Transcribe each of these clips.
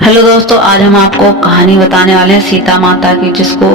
Hello दोस्तों, आज हम आपको कहानी बताने वाले हैं सीता माता की, जिसको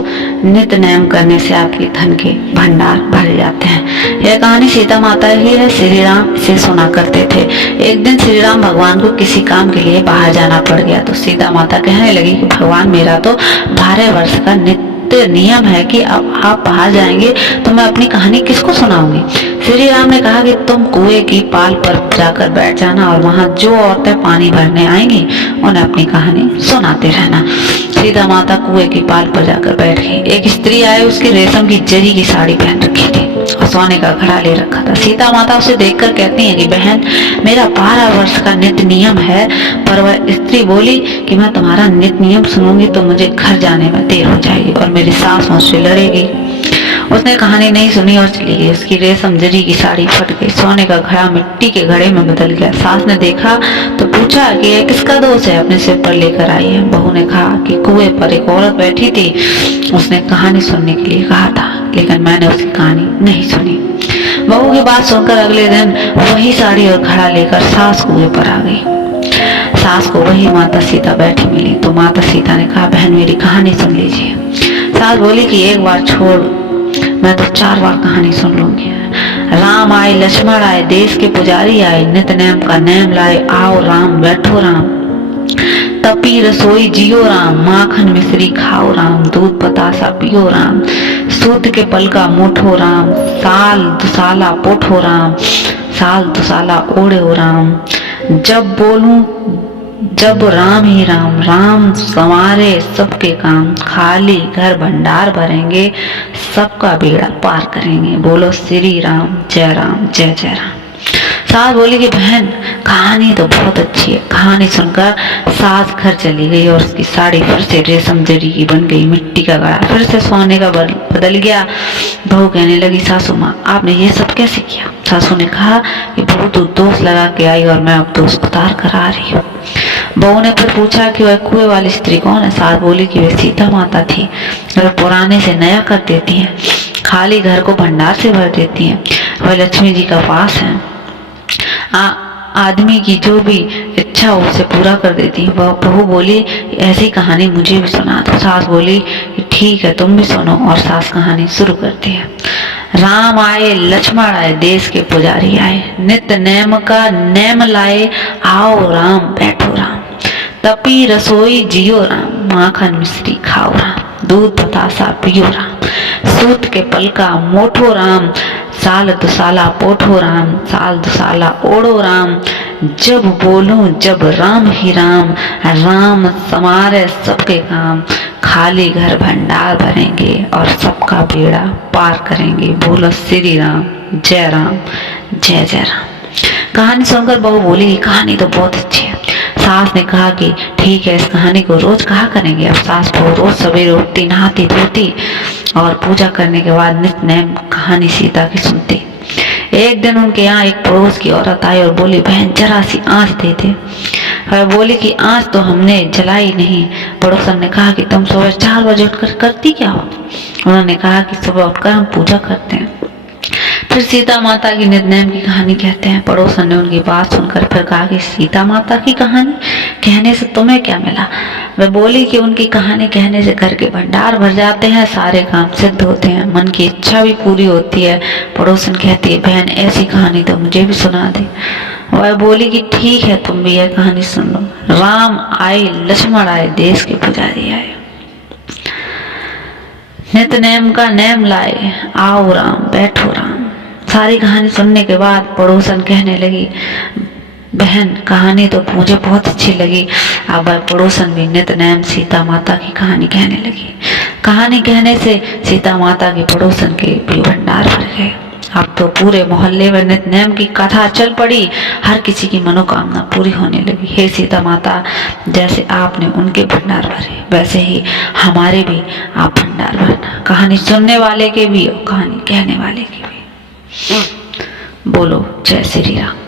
नित्य नेम करने से आपके धन के भंडार भर जाते हैं। यह कहानी सीता माता ही है। श्री राम इसे सुना करते थे। एक दिन श्री राम भगवान को किसी काम के लिए बाहर जाना पड़ गया, तो सीता माता कहने लगी कि भगवान, मेरा तो 12 वर्ष का नित्य नियम है कि अब आप बाहर जाएंगे तो मैं अपनी कहानी किसको सुनाऊंगी। श्री राम ने कहा कि तुम कुएं की पाल पर जाकर बैठ जाना और वहां जो औरतें पानी भरने आएंगी उन्हें अपनी कहानी सुनाते रहना। सीता माता कुएं की पाल पर जाकर बैठ गई। एक स्त्री आई, उसकी रेशम की जरी की साड़ी पहन रखी थी और सोने का घड़ा ले रखा था। सीता माता उसे देखकर कहती है कि बहन, मेरा 12 वर्ष का नित्य नियम है। पर वह स्त्री बोली कि मैं तुम्हारा नित्य नियम सुनूंगी तो मुझे घर जाने में देर हो जाएगी और मेरी सास मुझसे लड़ेगी। उसने कहानी नहीं सुनी और चली गई। उसकी रेशम जरी की साड़ी फट गई, सोने का घड़ा मिट्टी के घड़े में बदल गया। सास ने देखा तो पूछा कि यह किसका दोष है, अपने सिर पर लेकर आई है। बहू ने कहा कि कुएं पर एक औरत बैठी थी, उसने कहानी सुनने के लिए कहा था, लेकिन मैंने उसकी कहानी नहीं सुनी। बहू की बात सुनकर अगले दिन वही साड़ी और घड़ा लेकर सास कुएं पर आ गई। सास को वही माता सीता बैठी मिली तो माता सीता ने कहा, बहन मेरी कहानी सुन लीजिए। सास बोली कि एक बार छोड़, मैं तो 4 बार कहानी सुन लूंगी। राम आए, लक्ष्मण आए, देश के पुजारी आए, नित नेम का नेम लाए, आओ राम बैठो राम, तपी रसोई जियो राम, माखन मिश्री खाओ राम, दूध बतासा पियो राम, सूत के पल का मुठो राम, साल दुसाला पोठो राम, साल दुसाला ओढ़े राम, जब बोलूं जब राम ही राम, राम संवारे सबके काम, खाली घर भंडार भरेंगे, सबका बेड़ा पार करेंगे। बोलो श्री राम जय जय राम। सास बोली कि बहन कहानी तो बहुत अच्छी है। कहानी सुनकर सास घर चली गई और उसकी साड़ी फिर से रेशम जरी की बन गई, मिट्टी का घड़ा फिर से सोने का बदल गया। बहू कहने लगी, सासू माँ आपने ये सब कैसे किया। सासू ने कहा कि बहू तू दोष लगा के आई और मैं अब दोष उतार कर आ रही हूँ। बहू ने फिर पूछा कि वह कुएं वाली स्त्री कौन है। सास बोली कि वह सीता माता थी, वह पुराने से नया कर देती है, खाली घर को भंडार से भर देती है, वह लक्ष्मी जी का वास है, आदमी की जो भी इच्छा हो उसे पूरा कर देती है। वह बहू बोली ऐसी कहानी मुझे भी सुना दो। सास बोली ठीक है तुम भी सुनो, और सास कहानी शुरू करती है। राम आए, लक्ष्मण आए, देश के पुजारी आए, नित्य नेम का नेम लाए, आओ राम बैठो राम, तपी रसोई जियो राम, माखन मिश्री खाओ राम, दूध बतासा पियो राम, सूत के पल का मोठो राम, साल दुसाला पोठो राम, साल दुसाला ओढ़ो राम, जब बोलूं जब राम ही राम, राम समारे सबके काम, खाली घर भंडार भरेंगे और सबका बेड़ा पार करेंगे। बोलो श्री राम जय जय राम। कहानी सुनकर बहू बोली कहानी तो बहुत अच्छी है। सास ने कहा कि ठीक है, इस कहानी को रोज कहा करेंगे। अब सास बहू रोज सवेरे उठती, नहाती धोती और पूजा करने के बाद नित्य नेम कहानी सीता की सुनती। एक दिन उनके यहाँ एक पड़ोस की औरत आई और बोली, बहन जरा सी आँच दे दे। वह बोली कि आँच तो हमने जलाई नहीं। पड़ोसन ने कहा कि तुम सुबह 4 बजे उठकर करती क्या हो। उन्होंने कहा कि सुबह उठकर हम पूजा करते हैं। फिर सीता माता की नित्य नेम की कहानी कहते हैं। पड़ोसन ने उनकी बात सुनकर फिर कहा कि सीता माता की कहानी कहने से तुम्हें क्या मिला। वह बोली कि उनकी कहानी कहने से घर के भंडार भर जाते हैं, सारे काम सिद्ध होते हैं, मन की इच्छा भी पूरी होती है। पड़ोसन कहती है, बहन ऐसी कहानी तो मुझे भी सुना दे। वह बोली कि ठीक है तुम भी यह कहानी सुन लो। राम आए, लक्ष्मण आए, देश के पुजारी आए, नित्य नेम का नेम लाए, आओ राम बैठो राम। सारी कहानी सुनने के बाद पड़ोसन कहने लगी, बहन कहानी तो मुझे बहुत अच्छी लगी। अब वह पड़ोसन भी नित्य नेम सीता माता की कहानी कहने लगी। कहानी कहने से सीता माता के पड़ोसन के भी भंडार भर गए। अब तो पूरे मोहल्ले में नित्य नेम की कथा चल पड़ी, हर किसी की मनोकामना पूरी होने लगी। हे सीता माता, जैसे आपने उनके भंडार भरे वैसे ही हमारे भी आप भंडार भरना, कहानी सुनने वाले के भी और कहानी कहने वाले के भी। बोलो जय श्री राम।